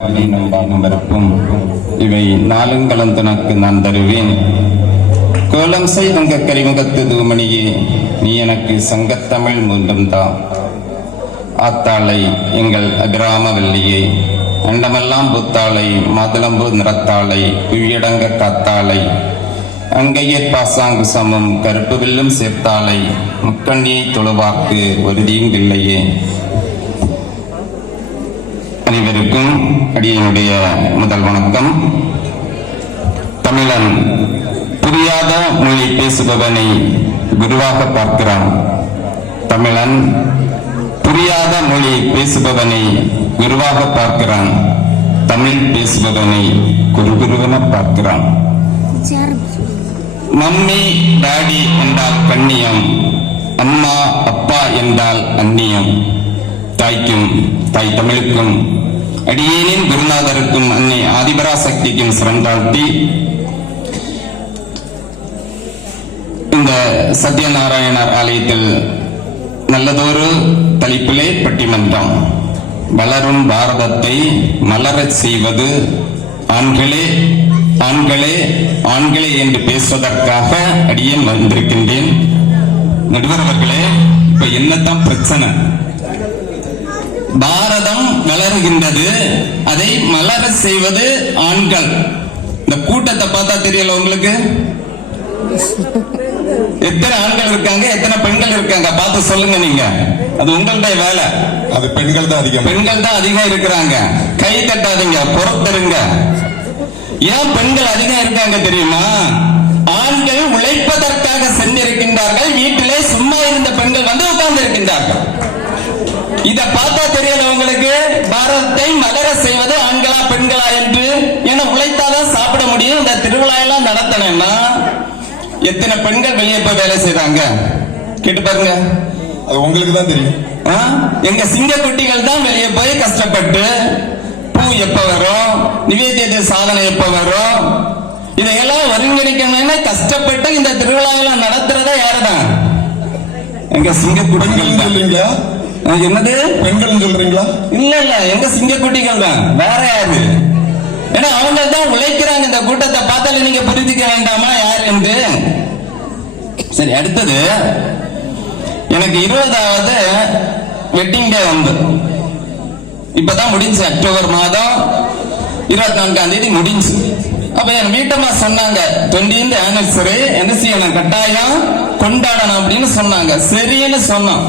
நம்பரப்பும் இவை நாளுங்களும் துணக்கு நான் தருவேன். கோலம் செய்தங்க கரிமுகத்து தூமணியே, நீ எனக்கு சங்கத்தமிழ் மூன்றும் தான். ஆத்தாளை எங்கள் அபிராமவல்லியே, அண்டமெல்லாம் புத்தாளை மாதுளம்பு நிறத்தாளை புவியடங்க காத்தாளை அங்கையற் பாசாங்கு சமம் கருப்பு வில்லும் சேர்த்தாளை முக்கண்ணியை தொழுவார்க்கு ஒரு தீங்கில்லையே. அனைவருக்கும் அடியனுடைய முதல் வணக்கம். தமிழன் புரியாத மொழி பேசுபவனை குருவாக பார்க்கிறான். தமிழன் புரியாத மொழி பேசுபவனை குருவாக பார்க்கிறான். தமிழ் பேசுபவனை குருகுருவென பார்க்கிறான். மம்மி டாடி என்றால் கண்ணியம், அம்மா அப்பா என்றால் அந்நியம். தாய்க்கும் தாய் தமிழுக்கும் அடியேனின் குருநாதருக்கும் அன்னை ஆதிபராசக்திக்கும் சிறந்தாழ்த்தி இந்த சத்யநாராயணர் ஆலயத்தில் நல்லதொரு தலைப்பிலே பட்டிமன்றம். வளரும் பாரதத்தை மலரச் செய்வது ஆண்களே ஆண்களே ஆண்களே என்று பேசுவதற்காக அடியேன் வந்திருக்கின்றேன். நடுவர் அவர்களே, இப்ப என்னத்தான் பிரச்சனை? பாரதம் வளர்கின்றது, அதை மலர செய்வது ஆண்கள். இந்த கூட்டத்தை பார்த்தா தெரியல உங்களுக்கு? எத்தனை ஆண்கள் இருக்காங்க, எத்தனை பெண்கள் இருக்காங்க பார்த்து சொல்லுங்க. நீங்க அது உங்களுடைய வேலை. அது பெண்கள் தான் அதிகம். பெண்கள் தான் அதிகம் இருக்கிறாங்க. கை தட்டாதீங்க, பொறுத்தருங்க. ஏன் பெண்கள் அதிகம் இருக்காங்க தெரியுமா? ஆண்கள் உழைப்பதற்காக சென்றிருக்கின்றார்கள், வீட்டிலே சும்மா இருந்த பெண்கள் வந்து உட்கார்ந்து இருக்கின்றார்கள். இத பார்த்தா தெரியல உங்களுக்கு? பாரதத்தை மலர செய்வது ஆண்களா பெண்களா என்று. ஏன்னா உழைத்தாதான் சாப்பிட முடியும். இந்த திருவிழா எல்லாம் நடத்தணும்னா எத்தனை பெண்கள் வெளியே போய் வேலை செய்றாங்க கேட்டு பாருங்க. அது உங்களுக்கு தான் தெரியும். எங்க சிங்க குட்டிகள் தான் வெளியே போய் கஷ்டப்பட்டு பூ எப்ப வரும், நிவேத்திய சாதனை எப்ப வரும், இதையெல்லாம் ஒருங்கிணைக்கணும்னு கஷ்டப்பட்டு இந்த திருவிழா எல்லாம் நடத்துறதா யாருதான்? எங்க சிங்க குட்டிகள் இல்லைங்களா? என்னது பெண்கள் சொல்றீங்களா? இல்ல இல்ல, எங்க சிங்க குட்டிகள் தான். வேற யாரு? ஏன்னா அவங்க தான் உழைக்கிறாங்க. இந்த கூட்டத்தை பார்த்தாலே நீங்க புரிஞ்சுக்க வேண்டாமா யார் என்று? சரி, அடுத்தது எனக்கு 20வது வெட்டிங் டே வந்து இப்பதான் முடிஞ்சு. அக்டோபர் மாதம் 24ஆம் தேதி முடிஞ்சு. அப்ப என் வீட்டம்மா சொன்னாங்க, 20th anniversary என்ன செய்யணும், கட்டாயம் கொண்டாடணும் அப்படின்னு சொன்னாங்க. சரின்னு சொன்னோம்.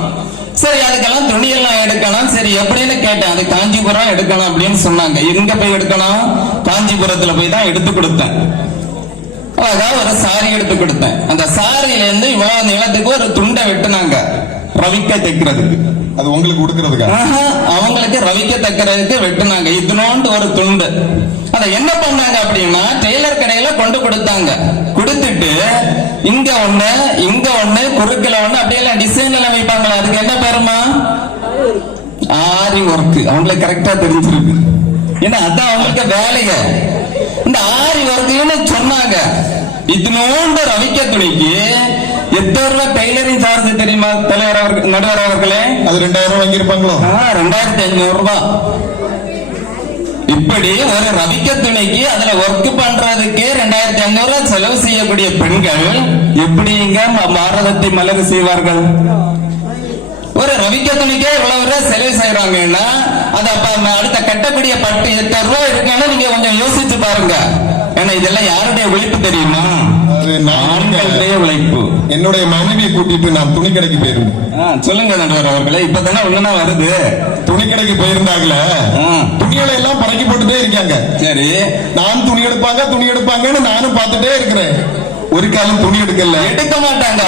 சரி, அதுக்கெல்லாம் துணியெல்லாம் எடுக்கணும். சரி எப்படின்னு கேட்டேன். அது காஞ்சிபுரம் எடுக்கணும் அப்படின்னு சொன்னாங்க. எங்க போய் எடுக்கணும்? காஞ்சிபுரத்துல போய் தான் எடுத்து கொடுத்தேன். அழகா ஒரு சாரி எடுத்து கொடுத்தேன். அந்த சாரியில இருந்து இவ்வளவு நிலத்துக்கு ஒரு துண்டை வெட்டினாங்க, ரவிக்க தைக்கிறதுக்கு. அது உங்களுக்கு கொடுக்கறதுக்கா? அவங்களுக்கு ரவிக்க தைக்கிறதுக்கு வெட்டினாங்க. இதனோண்டு ஒரு துண்டு. அதை என்ன பண்ணாங்க அப்படின்னா, டெய்லர் கடையில கொண்டு கொடுத்தாங்க. கொடுத்துட்டு இங்க ஒண்ணு இங்க ஒண்ணு குறுக்கல ஒண்ணு அப்படியெல்லாம் டிசைன் எல்லாம் வைப்பாங்களா? அதுக்கு என்ன பேருமா? ஆரி ஒர்க். அவங்களுக்கு கரெக்டா தெரிஞ்சிருக்கு. ஏன்னா அதான் அவங்களுக்கு வேலைங்க. இந்த ஆரி ஒர்க்னு சொன்னாங்க. இதனோண்டு ரவிக்க துணிக்கு எத்தனை ரூபாய் டெய்லரிங் சார்ஜ் தெரியுமா நடுவர் அவர்களே? அது 2000 வாங்கியிருப்பாங்களோ? 2500 ரூபாய். இப்படி ஒரு ரவிக்க துணிக்கு அதுல ஒர்க் பண்றதுக்கு 2500 ரூபாய் செலவு செய்யக்கூடிய பெண்கள் எப்படிங்க பாரதத்தை மலர செய்வார்கள்? ஒரு ரவிக்க துணிக்கே இவ்வளவு ரூபாய் செலவு செய்யறாங்கன்னா, அது அப்ப அடுத்த கட்டக்கூடிய பட்டு எத்தனை ரூபாய் இருக்குன்னு நீங்க கொஞ்சம் யோசிச்சு பாருங்க. ஏன்னா இதெல்லாம் யாருடைய உழைப்பு தெரியுமா? ஆண்களுடைய உழைப்பு. என்னுடைய மனைவியை கூட்டிட்டு நான் துணி கடைக்கு போயிருந்தேன். சொல்லுங்க நடுவர் அவர்களே. இப்பதானே ஒண்ணுனா வருது. துணி கடைக்கு போயிருந்தாங்கள, துணிகளை எல்லாம் பறக்கி போட்டுட்டே இருக்காங்க. சரி, நான் துணி எடுப்பாங்கன்னு நானும் பார்த்துட்டே இருக்கிறேன். ஒரு காலம் துணி எடுக்க மாட்டாங்க.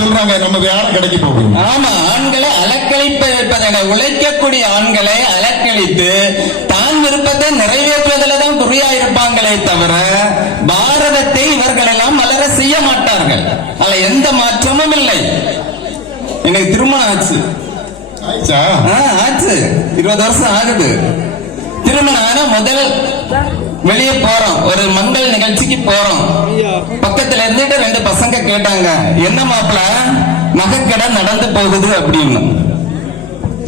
சொல்றாங்க நம்ம வேற கடைக்கு போகணும். ஆமா, ஆண்களை அலக்களிப்பதை, உழைக்கக்கூடிய ஆண்களை அலக்களித்து தான் விருப்பத்தை நிறைவேற்றுவதில் தான் குறியா இருப்பாங்களே தவிர பாரதத்தை இவர்கள் எல்லாம் மலர செய்ய மாட்டார்கள். அதுல எந்த மாற்றமும் இல்லை. எனக்கு திருமணம் ஆச்சு. ஆச்சு 20 வருஷம் ஆகுது. திருமணம் ஆனா முதல் வெளியே போறோம், ஒரு மங்கள் நிகழ்ச்சிக்கு போறோம். பக்கத்துல இருந்துட்டு 2 பசங்க கேட்டாங்க, என்ன மாப்பிள்ள நகைக்கடை நடந்து போகுது அப்படின்னு.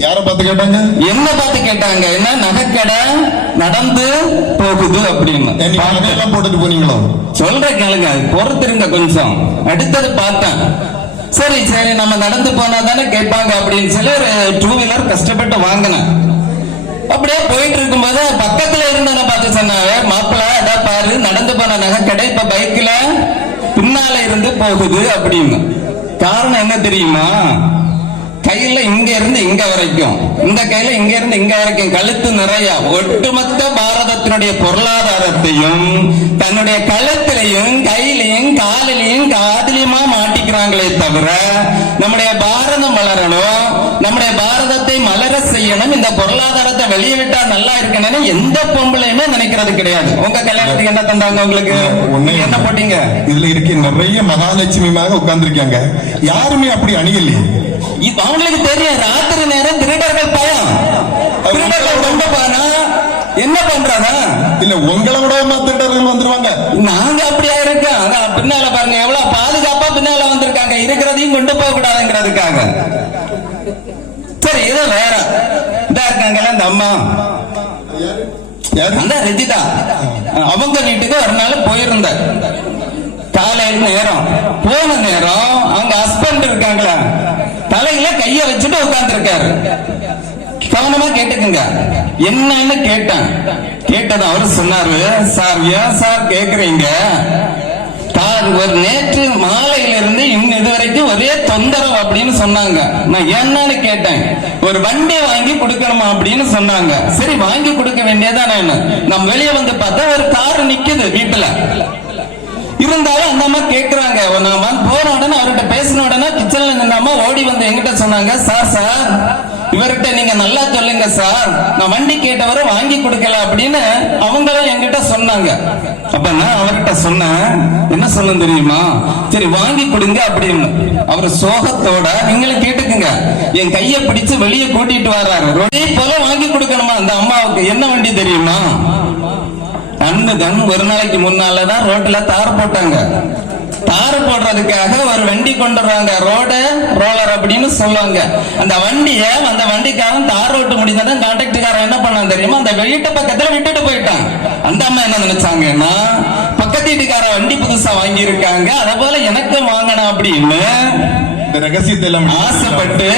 யார பார்த்து கேட்டாங்க? என்ன பார்த்து கேட்டாங்க. என்ன நகைக்கடை நடந்து போகுது அப்படின்னு. எல்லாம் போட்டுட்டு போனீங்களோ? சொல்ற கேளுங்க, பொறுத்திருங்க கொஞ்சம். அடுத்தது பார்த்தேன். சரி சரி நம்ம நடந்து போனா தானே கேட்பாங்க அப்படின்னு சொல்லி ஒரு 2 வீலர் கஷ்டப்பட்டு வாங்கினேன். அப்படியே போயிட்டு இருக்கும்போது பக்கத்துல இருந்தவனை பார்த்து சொன்னாங்க, மாப்பிள்ள அதா பாரு நடந்து போன நகைக்கடை இப்ப பைக்ல பின்னால இருந்து போகுது அப்படின்னு. காரணம் என்ன தெரியுமா? கையில இங்க இருந்து இங்க வரைக்கும், இந்த கையில இங்க இருந்து இங்க வரைக்கும் கழுத்து நிறைய ஒட்டுமொத்த பாரதத்தினுடைய பொருளாதாரத்தையும் தன்னுடைய கழுத்திலையும் கையிலையும் காலிலையும் காதிலையுமா மாட்டிக்கிறாங்களே தவிர நம்முடைய பாரதம் வளரணும், நம்முடைய பாரதத்தை மலர செய்யணும், இந்த பொருளாதாரத்தை வெளியே விட்டா நல்லா இருக்கணும்னு எந்த பொம்பளையுமே நினைக்கிறது கிடையாது. உங்க கல்யாணத்துக்கு என்ன தந்தாங்க உங்களுக்கு? என்ன போட்டீங்க? இதுல இருக்க நிறைய மகாலட்சுமியாக உட்கார்ந்து இருக்காங்க. யாருமே அப்படி அணியலையே. அவங்களுக்கு தெரியும் ராத்திரி நேரம் திருடர்கள் பயம். திருடர்கள் கொண்டு போனா என்ன பண்றதா? இல்ல உங்களை விட திருடர்கள் வந்துருவாங்க. நாங்க அப்படியா இருக்கோம். அதான் பின்னால பாருங்க எவ்வளவு பாதுகாப்பா பின்னால வந்திருக்காங்க, இருக்கிறதையும் கொண்டு போக கூடாதுங்கிறதுக்காக. சரி இது வேற இதா இருக்காங்கல்ல இந்த அம்மா, அந்த ரஜிதா, அவங்க வீட்டுக்கு ஒரு நாள் போயிருந்த காலையில் நேரம் போன நேரம் அவங்க ஹஸ்பண்ட் இருக்காங்களா தலையில கைய வச்சுட்டு உட்கார்ந்து இருக்காரு. கவனமா கேட்டுக்குங்க. என்னன்னு கேட்டேன். கேட்டது அவரு சொன்னாரு, சார் ஏன் சார் கேக்குறீங்க? ஒரு நேற்று மாலையில இருந்து இன்னும் இதுவரைக்கும் ஒரே தொந்தரவு அப்படின்னு சொன்னாங்க. நான் என்னன்னு கேட்டேன். ஒரு வண்டி வாங்கி கொடுக்கணுமா அப்படின்னு சொன்னாங்க. சரி வாங்கி கொடுக்க வேண்டியதான். நம்ம வெளியே வந்து பார்த்தா ஒரு கார் நிக்குது வீட்டுல. இருந்தாலும் அந்த அம்மா கேக்குறாங்க. நான் போன உடனே அவர்கிட்ட பேசின உடனே கிச்சன்ல இருந்த அம்மா ஓடி வந்து எங்கிட்ட சொன்னாங்க, சார் இவர்கிட்ட நீங்க நல்லா சொல்லுங்க சார், நான் வண்டி கேட்டவரை வாங்கி கொடுக்கல அப்படின்னு அவங்களும் என்கிட்ட சொன்னாங்க. அப்ப நான் அவர்கிட்ட சொன்னேன், என்ன சொன்ன தெரியுமா? சரி வாங்கி கொடுங்க அப்படின்னு. அவர் சோகத்தோட, நீங்களும் கேட்டுக்குங்க, என் கைய பிடிச்சு வெளியே கூட்டிட்டு வர்றாரு. ரொட்டி போல வாங்கி கொடுக்கணுமா அந்த அம்மாவுக்கு. என்ன வண்டி தெரியுமா? அன்னுதான் ஒரு நாளைக்கு முன்னாலதான் ரோட்ல தார் போட்டாங்க. தார் போடுறதுக்காக ஒரு வண்டி கொண்டு வர்றாங்க, ரோடு ரோலர் அப்படின்னு சொல்லுவாங்க. அந்த வண்டிக்காரன் தார் ரோட்டு முடிஞ்சாதான் கான்ட்ராக்டுக்காரன் என்ன பண்ணான் தெரியுமா? அந்த வீட்டு பக்கத்துல விட்டுட்டு போயிட்டான். அந்த அம்மா என்ன நினைச்சாங்கன்னா, பக்கத்து வீட்டுக்கார வண்டி புதுசா வாங்கி இருக்காங்க, அத போல எனக்கு வாங்கணும் அப்படின்னு ரகசியத்தை எல்லாம் ஆசைப்பட்டு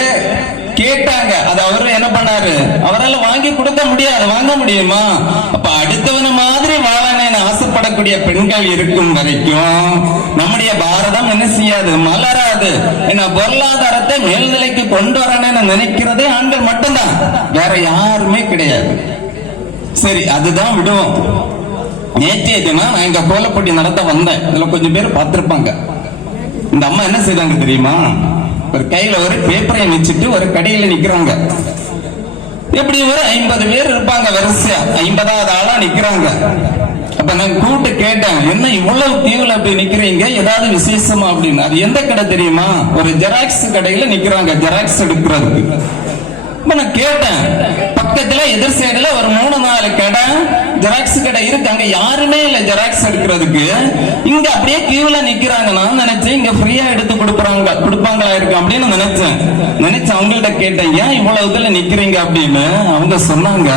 கேட்டாங்க. அது அவரு என்ன பண்ணாரு, அவரால் வாங்கி கொடுக்க முடியாது. வாங்க முடியுமா? அப்ப அடுத்தவன மாதிரி வாழணும்னு ஆசைப்படக்கூடிய பெண்கள் இருக்கும் வரைக்கும் நம்முடைய பாரதம் என்ன செய்யாது, மலராது. என்ன பொருளாதாரத்தை மேல்நிலைக்கு கொண்டு வரணும்னு நினைக்கிறதே ஆண்கள் மட்டும்தான், வேற யாருமே கிடையாது. சரி அதுதான் விடுவோம். நேற்றைய தினம் நான் இங்க கோலப்பட்டி நடத்த வந்தேன். இதுல கொஞ்சம் பேர் பார்த்திருப்பாங்க. இந்த அம்மா என்ன செய்தாங்க தெரியுமா? ஒரு கையில ஒரு பேப்பரை வச்சுட்டு ஒரு கடையில நிக்கிறாங்க. எப்படி ஒரு 50 பேர் இருப்பாங்க வரிசையா, 50வது ஆளா நிக்கிறாங்க. அப்ப நான் கூப்பிட்டு கேட்டேன், என்ன இவ்வளவு தீவுல அப்படி நிக்கிறீங்க, ஏதாவது விசேஷமா அப்படின்னு. அது எந்த கடை தெரியுமா? ஒரு ஜெராக்ஸ் கடையில நிக்கிறாங்க, ஜெராக்ஸ் எடுக்கிறதுக்கு. நான் கேட்டேன், பக்கத்துல எதிர் சைடுல ஒரு 3-4 கடை ஜெராக்ஸ் கடை இருக்கு, அங்க யாருமே இல்ல ஜெராக்ஸ் எடுக்கிறதுக்கு. இங்க அப்படியே கியூல நிக்கிறாங்க. நான் நினைச்சேன் இங்க ஃப்ரீயா எடுத்து கொடுப்பாங்களா இருக்கும் அப்படின்னு நினைச்சேன். அவங்கள்ட்ட கேட்டேன், ஏன் இவ்வளவு இதுல நிக்கிறீங்க அப்படின்னு. அவங்க சொன்னாங்க,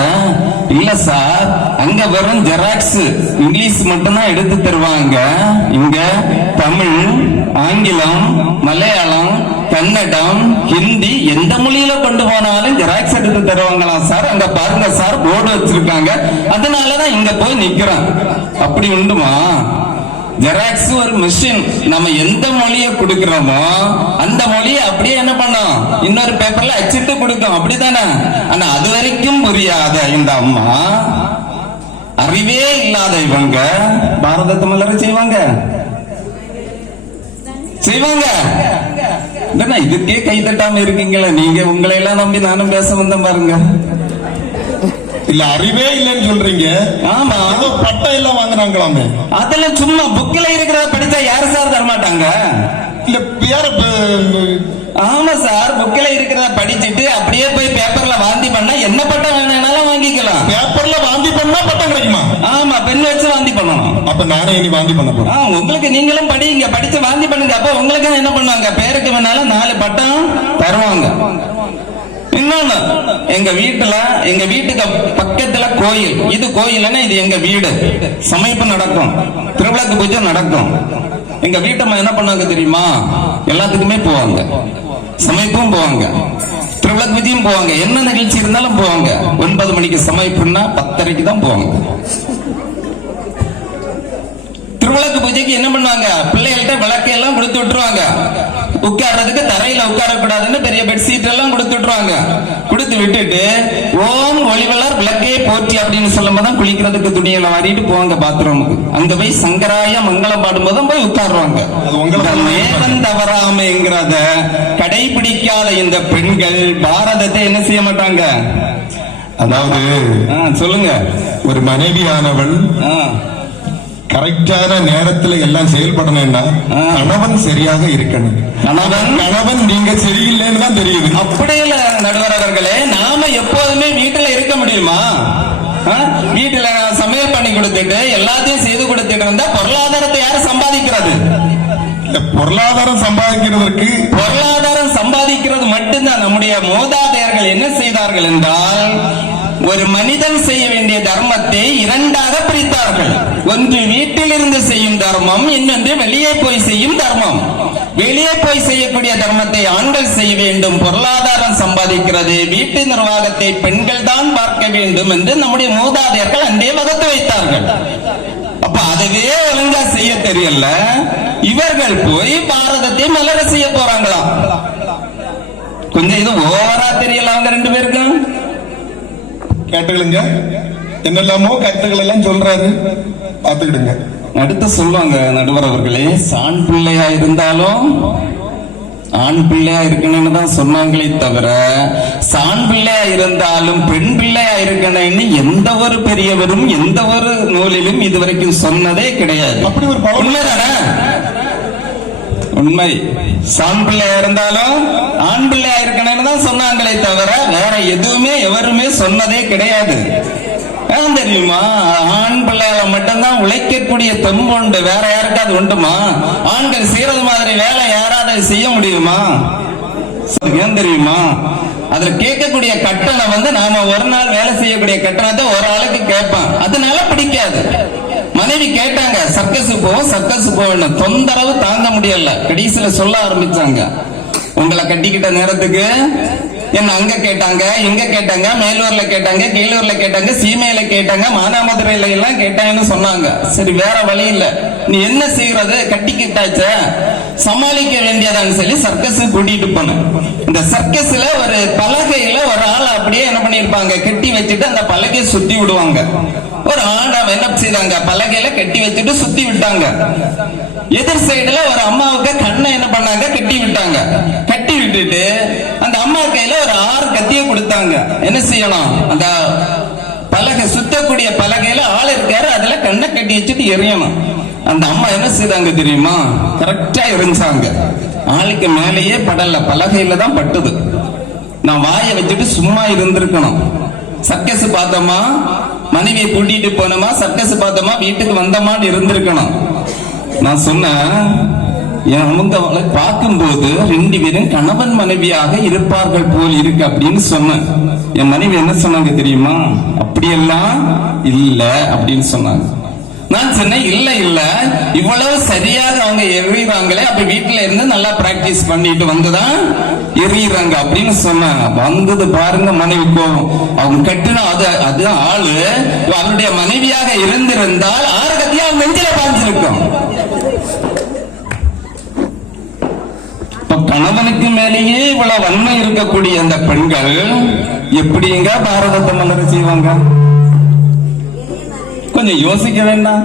இல்ல சார் அங்க வெறும் ஜெராக்ஸ் இங்கிலீஷ் மட்டும்தான் எடுத்து தருவாங்க, இங்க தமிழ், ஆங்கிலம், மலையாளம், கன்னடம், ஹிந்தி எந்த மொழியில கொண்டு போனாலும் ஜெராக்ஸ் எடுத்து தருவாங்களாம் சார். அங்க பாருங்க சார் போர்டு வச்சிருக்காங்க, அதனாலதான் இங்க போய் நிக்கிறோம். அப்படி உண்டுமா? ஜெராக்ஸ் ஒரு மிஷின். நம்ம எந்த மொழியை கொடுக்கிறோமோ அந்த மொழியை அப்படியே என்ன பண்ணோம், இன்னொரு பேப்பர்ல அச்சிட்டு கொடுக்கும், அப்படித்தானே? ஆனா அது வரைக்கும் புரியாத இந்த அம்மா, அறிவே இல்லாத இவங்க பாரதத்தை மலர செய்வாங்க. இதுக்கே கை தட்டாம இருக்கீங்களா நீங்க? உங்களை எல்லாம் நம்பி நானும் பேச வந்தேன் பாருங்க. இல்ல அறிவே இல்லைன்னு சொல்றீங்க. ஆமா, பட்டம் எல்லாம் வாங்குறாங்களாமே. அதெல்லாம் சும்மா புக்கில இருக்கிறத படிச்சா யாரு சார் தரமாட்டாங்க? இல்ல யார? ஆமா சார், புக்கில இருக்கிறத படிச்சுட்டு அப்படியே போய் பேப்பர்ல வாந்தி பண்ணா என்ன பட்டம் வேணாலும் வாங்கிக்கலாம். பேப்பர்ல வாந்தி பண்ணா பட்டம் கிடைக்குமா? ஆமா, பெண் வச்சு வாந்தி பண்ணணும். அப்ப நானே இனி வாந்தி பண்ண போறேன். உங்களுக்கு நீங்களும் படிங்க, படிச்சு வாந்தி பண்ணுங்க. அப்ப உங்களுக்கு என்ன பண்ணுவாங்க, பேருக்கு வேணாலும் 4 பட்டம் தருவாங்க. இன்னொன்னு, எங்க வீட்டுக்கு பக்கத்துல கோயில். இது கோயில்னா இது எங்க வீடு. சமைப்பு நடக்கும், திருவிளக்கு பூஜை நடக்கும். எங்க வீட்டம்மா என்ன பண்ணாங்க தெரியுமா? எல்லாத்துக்குமே போவாங்க, சமைப்பும் போவாங்க, திருவிளக்கு பூஜையும் போவாங்க. என்ன நிகழ்ச்சி இருந்தாலும் போவாங்க. 9 மணிக்கு சமைப்புன்னா 10:30க்கு தான் போவாங்க. திருவிளக்கு பூஜைக்கு என்ன பண்ணுவாங்க? பிள்ளைகள்கிட்ட விளக்கையெல்லாம் கொடுத்து விட்டுருவாங்க. உட்கார்றதுக்கு தரையில உட்காரக்கூடாதுன்னு பெரிய பெட்ஷீட் எல்லாம் கொடுத்து விட்டுருவாங்க. கொடுத்து விட்டுட்டு ஓம் ஒளிவளர் விளக்கே போற்றி அப்படின்னு சொல்லும் போதுதான் குளிக்கிறதுக்கு துணியெல்லாம் வாரிட்டு போவாங்க பாத்ரூமுக்கு. அங்க போய் சங்கராய மங்களம் பாடும்போது போய் உட்காருவாங்க. நேரம் தவறாமைங்கிறத கடைபிடிக்காத இந்த பெண்கள் பாரதத்தை என்ன செய்ய மாட்டாங்க. அதாவது சொல்லுங்க, ஒரு மனைவியானவள் கரெக்டான நேரத்துல எல்லாம் செயல்படணும்னா கணவன் சரியாக இருக்கணும். கணவன் நீங்க சரியில்லைன்னு தான் தெரியுது. அப்படி இல்ல நடுவர் அவர்களே, நாம எப்போதுமே வீட்டுல இருக்க முடியுமா? வீட்டுல சமையல் பண்ணி கொடுத்துட்டு எல்லாத்தையும் செய்து கொடுத்துட்டு இருந்தா பொருளாதாரத்தை யாரு சம்பாதிக்கிறது? பொருளாதாரம் சம்பாதிக்கிறது மட்டும்தான். நம்முடைய மூதாதையர்கள் என்ன செய்தார்கள் என்றால், ஒரு மனிதன் செய்ய வேண்டிய தர்மத்தை 2ஆக பிரித்தார்கள். ஒன்று வீட்டில் இருந்து செய்யும் தர்மம், இன்னொன்று வெளியே போய் செய்யும் தர்மம். வெளியே போய் செய்யக்கூடிய தர்மத்தை ஆண்கள் செய்ய வேண்டும், பொருளாதாரம் சம்பாதிக்கிறது, வீட்டு நிர்வாகத்தை பெண்கள் தான் பார்க்க வேண்டும் என்று நம்முடைய மூதாதையர்கள் அன்றே வகுத்து வைத்தார்கள். அப்ப அதுவே ஒழுங்கா செய்ய தெரியல, இவர்கள் போய் பாரதத்தை மலர செய்ய போறாங்களாம். கொஞ்சம் இது ஓவரா தெரியல அவங்க 2 பேருக்கும். கேட்டுகளுங்க, என்னெல்லாமோ கருத்துக்கள் எல்லாம் சொல்றாரு, பாத்துக்கிடுங்க. அடுத்து சொல்லுவாங்க நடுவர் அவர்களே, ஆண் பிள்ளையா இருந்தாலும் ஆண் பிள்ளையா இருக்கணும்னு தான் சொன்னாங்களே தவிர, ஆண் பிள்ளையா இருந்தாலும் பெண் பிள்ளையா இருக்கணும்னு எந்த ஒரு பெரியவரும் எந்த ஒரு நூலிலும் இதுவரைக்கும் சொன்னதே கிடையாது. அப்படி ஒரு உண்மைதானே? உண்மை. ஆண் பிள்ளையா இருந்தாலும் ஆண் பிள்ளையா இருக்கணும்னு தான் சொன்னாங்களே தவிர வேற எதுவுமே எவருமே சொன்னதே கிடையாது. தெரியுமா? ஆண் பிள்ளையால மட்டும்தான் உழைக்கக்கூடிய தெம்புண்டு, வேற யாருக்காவது உண்டுமா? ஆண்கள் செய்யறது மாதிரி வேலை யாராவது செய்ய முடியுமா? ஏன் தெரியுமா? அதுல கேட்கக்கூடிய கட்டணம் நாம ஒரு நாள் வேலை செய்யக்கூடிய கட்டணத்தை ஒரு ஆளுக்கு கேட்பான், அதனால பிடிக்காது. மனைவி கேட்டாங்க, சர்க்கஸ் போவேன், தொந்தரவு தாங்க முடியல. கடைசியில சொல்ல ஆரம்பிச்சாங்க, உங்களை கட்டிக்கிட்ட நேரத்துக்கு என்ன அங்க கேட்டாங்க, இங்க கேட்டாங்க, மேலூர்ல கேட்டாங்க, கீழூர்ல கேட்டாங்க, சீமையில கேட்டாங்க, மானாமதுரையில எல்லாம் கேட்டாங்கன்னு சொன்னாங்க. சரி, வேற வழி இல்ல, நீ என்ன செய்யறது, கட்டிக்கிட்டாச்ச சமாளிக்க வேண்டியதான்னு சொல்லி சர்க்கஸ் கூட்டிட்டு போனேன். இந்த சர்க்கஸ்ல ஒரு பலகையில ஒரு ஆள் அப்படியே என்ன பண்ணிருப்பாங்க, கட்டி வச்சுட்டு அந்த பலகையை சுத்தி விடுவாங்க. ஒரு ஆண்டவன் என்ன செய்தாங்க, பலகையில கட்டி வச்சுட்டு சுத்தி விட்டாங்க. எதிர் சைடுல ஒரு அம்மாவுக்கு கண்ணை என்ன பண்ணாங்க, கட்டி விட்டாங்க. கட்டி விட்டுட்டு அந்த அம்மா கையில ஒரு 6 கத்திய கொடுத்தாங்க. என்ன செய்யணும், அந்த பலகை சுத்தக்கூடிய பலகையில ஆள் இருக்காரு, அதுல கண்ணை கட்டி வச்சுட்டு எறியணும். அந்த அம்மா என்ன செய்தாங்க தெரியுமா, கரெக்டா எரிஞ்சாங்க. ஆளுக்கு மேலேயே படல, பலகையில தான் பட்டுது. நான் வாயை வச்சுட்டு சும்மா இருந்திருக்கணும். சர்க்கஸ் பார்த்தோமா, மனைவியை கூட்டிட்டு போனோமா, சர்க்கஸ் பார்த்தோமா, வீட்டுக்கு வந்தோமான்னு இருந்திருக்கணும். நான் சொன்னேன், அவங்க பார்க்கும்போது 2 பேரும் கணவன் மனைவியாக இருப்பார்கள் போல் இருக்கு அப்படின்னு சொன்னேன். என் மனைவி என்ன சொன்னாங்க தெரியுமா, அப்படியெல்லாம் இல்ல அப்படின்னு சொன்னாங்க. நான் சொன்னேன், இல்ல இல்ல, இவ்வளவு சரியாக அவங்க எறிகிறாங்களே, அப்ப வீட்டுல இருந்து நல்லா பிராக்டிஸ் பண்ணிட்டு வந்துதான் எறிகிறாங்க அப்படின்னு சொன்னாங்க. வந்தது பாருங்க மனைவி கோபம். அவங்க கட்டின அது ஆளு அவருடைய மனைவியாக இருந்திருந்தால் 6 கத்தியா அவங்க நெஞ்சில பாஞ்சிருக்கும். கணவனுக்கு மேலேயே இவ்வளவு வன்மை இருக்கக்கூடிய அந்த பெண்கள் எப்படிங்க பாரதத்தை மலர செய்வாங்க? கொஞ்சம் யோசிக்க வேண்டாம்.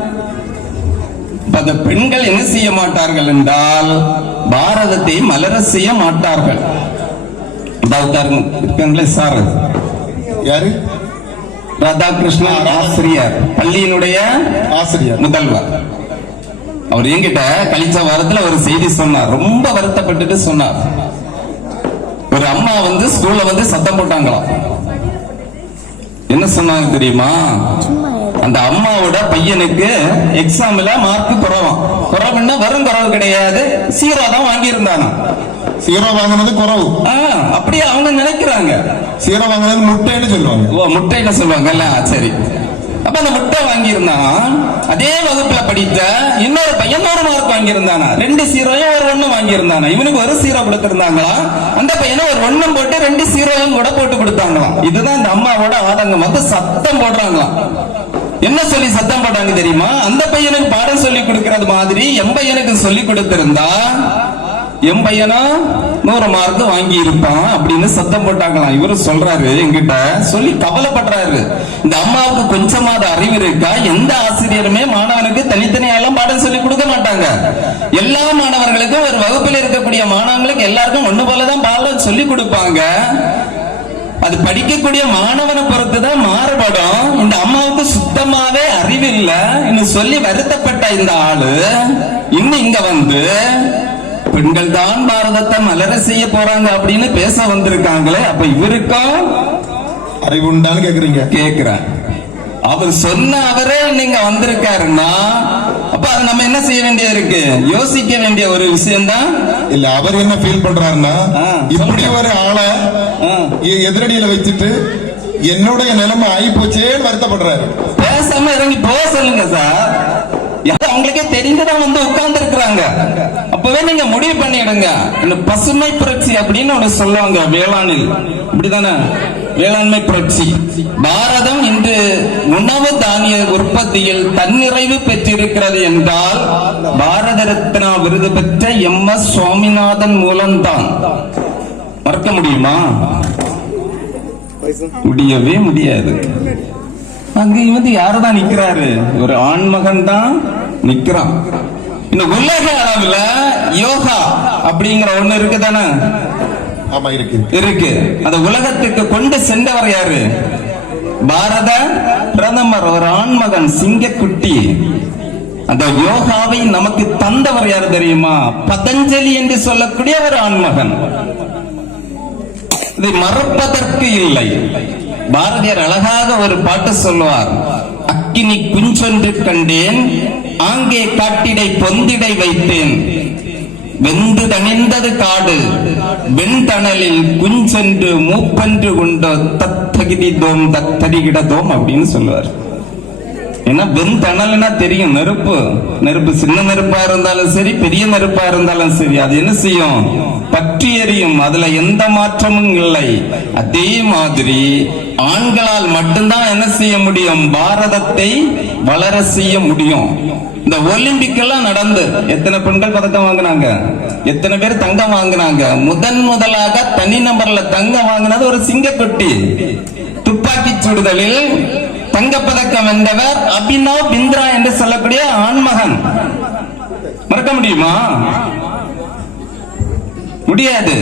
அந்த பெண்கள் என்ன செய்ய மாட்டார்கள் என்றால் பாரதத்தை மலர செய்ய மாட்டார்கள். இருக்காங்களே சார், யாரு? ராதாகிருஷ்ணன் ஆசிரியர், பள்ளியினுடைய ஆசிரியர், முதல்வர். அவர் என்கிட்ட கழிச்ச வாரத்துல ஒரு செய்தி சொன்னார். ரொம்ப வருத்தப்பட்டுட்டு சொன்னார், ஒரு அம்மா ஸ்கூல்ல சத்தம் போட்டாங்களாம். என்ன சொன்னாங்க தெரியுமா, அந்த அம்மாவோட பையனுக்கு எக்ஸாம்ல மார்க் குறவுன்னா வரும் குறவு கிடையாது, 0 தான் வாங்கி இருந்தானா. 0 வாங்கினது குறவு, அப்படியே அவங்க நினைக்கிறாங்க. சீரம் வாங்கினது முட்டைன்னு சொல்லுவாங்க. ஓ, முட்டைன்னு சொல்லுவாங்கல்ல, சரி. அப்ப அந்த முட்டை வாங்கியிருந்தான். அதே வகுப்புல படித்த இன்னொரு பையன் 100 மார்க் வாங்கியிருந்தானா. 2 0யும் ஒரு 1 வாங்கியிருந்தானா. இவனுக்கு ஒரு 0 கொடுத்திருந்தாங்களா, அந்த பையனை ஒரு 1 போட்டு 2 0யும் கூட போட்டு கொடுத்தாங்களாம். இதுதான் இந்த அம்மாவோட ஆதங்கம். வந்து சத்தம் போடுறாங்களாம். என்ன சொல்லி சத்தம் போட்டாங்க தெரியுமா? அந்த பையனுக்கு பாடம் சொல்லி கொடுக்கறது மாதிரி என் பையனுக்கு சொல்லி கொடுத்திருந்தா என் பையனா 100 மார்க் வாங்கி இருப்பான் அப்படின்னு சத்தம் போட்டாங்களாம். இவரு சொல்றாரு, என்கிட்ட சொல்லி கவலைப்படுறாரு. இந்த அம்மாவுக்கு கொஞ்சமாவது அறிவு இருக்கா? எந்த ஆசிரியருமே மாணவனுக்கு தனித்தனியெல்லாம் பாடம் சொல்லி கொடுக்க மாட்டாங்க. எல்லா மாணவர்களுக்கும் ஒரு வகுப்பில் இருக்கக்கூடிய மாணவர்களுக்கு எல்லாருக்கும் ஒண்ணு போலதான் பாடம் சொல்லி கொடுப்பாங்க. அது படிக்கக்கூடிய மாணவனை பொறுத்துதான் மாறுபடும். இந்த அம்மாவுக்கு சுத்தமாவே அறிவு இல்ல. இன்னும் சொல்லி வருத்தப்பட்ட இந்த ஆளு இன்னும் இங்க வந்து பெண்கள் தான் பாரதத்தை மலர செய்ய போறாங்க அப்படின்னு பேச வந்திருக்காங்களே. அப்ப இவருக்கும் அறிவு உண்டான்னு கேக்குறீங்க? கேக்குறேன். அவர் சொன்ன அவரே நீங்க வந்திருக்காருன்னா அப்ப அது நம்ம என்ன செய்ய வேண்டியது இருக்கு? யோசிக்க வேண்டிய ஒரு விஷயம் தான். இல்ல, அவர் என்ன ஃபீல் பண்றாருன்னா, இப்படி ஒரு ஆளை எதிரடியில வச்சுட்டு என்னுடைய நிலைமை ஆகி போச்சேன்னு வருத்தப்படுறாரு. பேசாம இறங்கி போக சொல்லுங்க சார். அவங்களுக்கே தெரிந்துதான் வந்து உட்கார்ந்து இருக்கிறாங்க. அப்பவே நீங்க முடிவு பண்ணிடுங்க. இந்த பசுமை புரட்சி அப்படின்னு ஒண்ணு சொல்லுவாங்க வேளாணில், இப்படிதானே? வேளாண்மை புரட்சி. பாரதம் இன்று உணவு தானிய உற்பத்தியில் தன்னிறைவு பெற்றிருக்கிறது என்றால் பாரத ரத்னா விருது பெற்ற MS சுவாமிநாதன் மூலம்தான். மறக்க முடியுமா? முடியவே முடியாது. அங்க வந்து யாருதான் நிக்கிறாரு? ஒரு ஆண்மகன் தான் நிக்கிறான். இந்த உலக அளவுல யோகா அப்படிங்கிற ஒண்ணு இருக்குதானே? ஆமா, இருக்கு. அந்த உலகத்துக்கு கொண்டு சென்றவர் யாரு? பாரத பிரதமர், ஒரு ஆண்மகன், சிங்கக்குட்டி. அந்த யோகாவை நமக்கு தந்தவர் யாரு தெரியுமா? பதஞ்சலி என்று சொல்லக்கூடிய ஒரு ஆண்மகன். இதை மறப்பதற்கு இல்லை. பாரதியார் அழகாக ஒரு பாட்டு சொல்லுவார். அக்கினி குஞ்சொன்று கண்டேன், ஆங்கே காட்டிடை பொந்திடை வைத்தேன், வெந்து தணிந்தது காடு, வெண்தணலில் குஞ்சென்று மூப்பன்று கொண்டோ தத்தகிதோம் தத்தரிகிடதோம் அப்படின்னு சொல்லுவார். ஏன்னா வெண்தணல்னா தெரியும், நெருப்பு சின்ன நெருப்பா இருந்தாலும் சரி, பெரிய நெருப்பா இருந்தாலும் சரி, அது என்ன செய்யும்? பற்றி எரியும். அதுல எந்த மாற்றமும் இல்லை. அதே மாதிரி ஆண்களால் மட்டும்தான் என்ன செய்ய முடியும்? பாரதத்தை வளர செய்ய முடியும். இந்த ஒலிம்பிக் எல்லாம் நடந்து எத்தனை பெண்கள் பதக்கம் வாங்கினாங்க? எத்தனை பேர் தங்கம் வாங்கினாங்க? முதலாக தனிநபர்ல தங்கம் வாங்கினது ஒரு சிங்கக்குட்டி. துப்பாக்கி சுடுதலில் தங்கப்பதக்கம் வென்றவர் அபினவ் பிந்த்ரா என்று சொல்லக்கூடிய ஆண்மகன். மறக்க முடியுமா? முடியாது.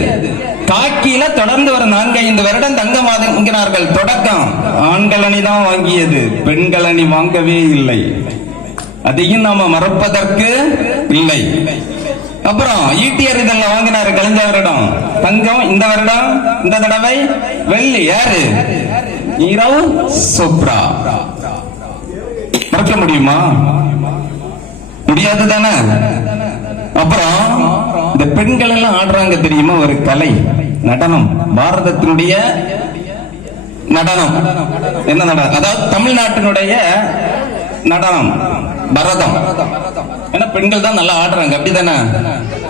காக்கியில தொடர்ந்து ஒரு 4-5 வருடம் தங்கம் வாங்கினார்கள். தொடக்கம் ஆண்கள் அணிதான் வாங்கியது, பெண்கள் அணி வாங்கவே இல்லை. அதையும் நாம மறப்பதற்கு இல்லை. அப்புறம் ஈட்டியர் இதெல்லாம் வாங்கினாரு கழிஞ்ச வருடம் தங்கம், இந்த வருடம் இந்த தடவை வெள்ளி. யாரு? நீரவ் சோப்ரா. மறக்க முடியுமா? முடியாது தானே? அப்புறம் இந்த பெண்கள் எல்லாம் ஆடுறாங்க தெரியுமா? ஒரு கலை, நடனம், பாரதத்தினுடைய நடனம். என்ன நடனம்? அதாவது தமிழ்நாட்டினுடைய நடனம் பரதம். ஏன்னா பெண்கள் தான் நல்லா ஆடுறாங்க, அப்படிதானே?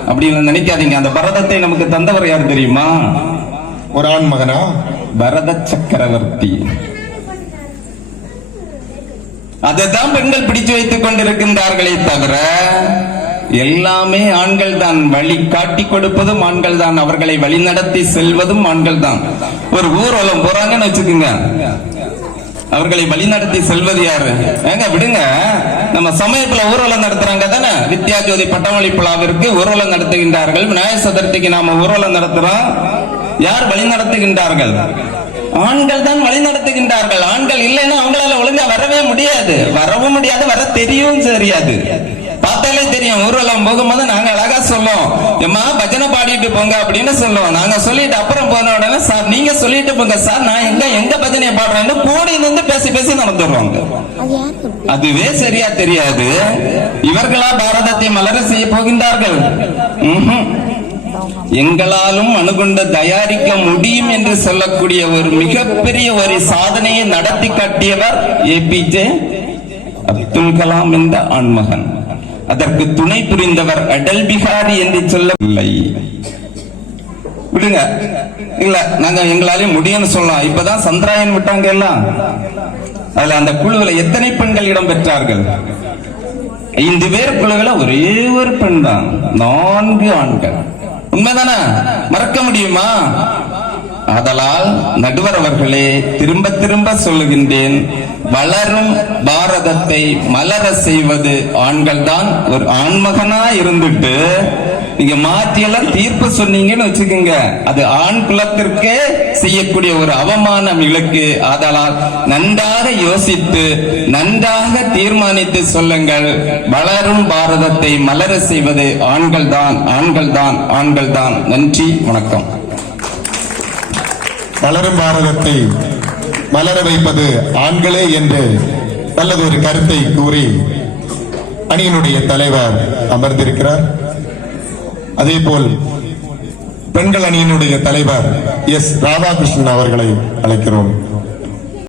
அப்படி நினைக்காதீங்க. அந்த பரதத்தை நமக்கு தந்தவர் யார் தெரியுமா? ஒரு ஆண் மகனா? பரத சக்கரவர்த்தி. அதைத்தான் பெண்கள் பிடிச்சு வைத்துக் கொண்டிருக்கின்றார்களே தவிர எல்லாமே ஆண்கள் தான். வழி காட்டி கொடுப்பதும் ஆண்கள் தான், அவர்களை வழி நடத்தி செல்வதும் ஆண்கள் தான். ஒரு ஊர்வலம் போறாங்கன்னு வச்சுக்கோங்க, அவர்களை வழி நடத்தி செல்வது யாரு? ஏங்க விடுங்க, நம்ம சமயத்துல ஊர்வலம் நடத்துறாங்க தானே? வித்யா ஜோதி பட்டமளிப்பு விழாவிற்கு ஊர்வலம் நடத்துகின்றார்கள். விநாயகர் சதுர்த்திக்கு நாம ஊர்வலம் நடத்துறோம். யார் வழி நடத்துகின்றார்கள்? ஆண்கள் தான் வழி நடத்துகின்றார்கள். ஆண்கள் இல்லைன்னா அவங்களால ஒழுங்கா வரவே முடியாது, வரவும் முடியாது, வர தெரியவும் தெரியாது. பார்த்தாலே தெரியும். ஊர்வலம் போகும்போது நாங்க அழகா சொல்லுவோம், எம்மா பஜனை பாடிட்டு போங்க அப்படின்னு சொல்லுவோம். நாங்க சொல்லிட்டு அப்புறம் போன உடனே சார் நீங்க சொல்லிட்டு போங்க சார், நான் எங்க பஜனையை பாடுறேன்னு கூடி நின்று பேசி பேசி நடந்துருவாங்க. அதுவே சரியா தெரியாது. இவர்களா பாரதத்தை மலர செய்ய போகின்றார்கள்? எங்களாலும் அணுகுண்டு தயாரிக்க முடியும் என்று சொல்லக்கூடிய ஒரு மிகப்பெரிய ஒரு சாதனையை நடத்தி காட்டியவர் ஏபிஜே அப்துல் கலாம் என்ற ஆண்மகன். அதற்கு துணை புரிந்தவர் அடல் பிகாரி என்று சொல்லவில்லை. விடுங்க, இல்ல நாங்க எங்களாலே முடியும்னு சொல்லலாம். இப்பதான் சந்திராயன் விட்டாங்க எல்லாம். அதுல அந்த குழுவில் எத்தனை பெண்கள் இடம் பெற்றார்கள்? 5 பேர் குழுவில் ஒரே ஒரு பெண் தான், 4 ஆண்கள். உண்மைதானே? மறக்க முடியுமா? ஆதலால் நடுவர் அவர்களே, திரும்ப திரும்ப சொல்லுகின்றேன், வளரும் பாரதத்தை மலர செய்வது ஆண்கள் தான். ஒரு ஆண்மகனா இருந்துட்டு நீங்க மாற்றியெல்லாம் தீர்ப்பு சொன்னீங்கன்னு வச்சுக்கோங்க, அது ஆண் குலத்திற்கே செய்யக்கூடிய ஒரு அவமானம் இலக்கு. ஆதலால் நன்றாக யோசித்து நன்றாக தீர்மானித்து சொல்லுங்கள். வளரும் பாரதத்தை மலர செய்வது ஆண்கள் தான், ஆண்கள் தான், ஆண்கள் தான். நன்றி, வணக்கம். வளரும் பாரதத்தை மலர வைப்பது ஆண்களே என்று நல்லது ஒரு கருத்தை கூறி அணியினுடைய தலைவர் அமர்ந்திருக்கிறார். அதேபோல் பெண்கள் அணியினுடைய தலைவர் எஸ் ராதாகிருஷ்ணன் அவர்களை அழைக்கிறோம்.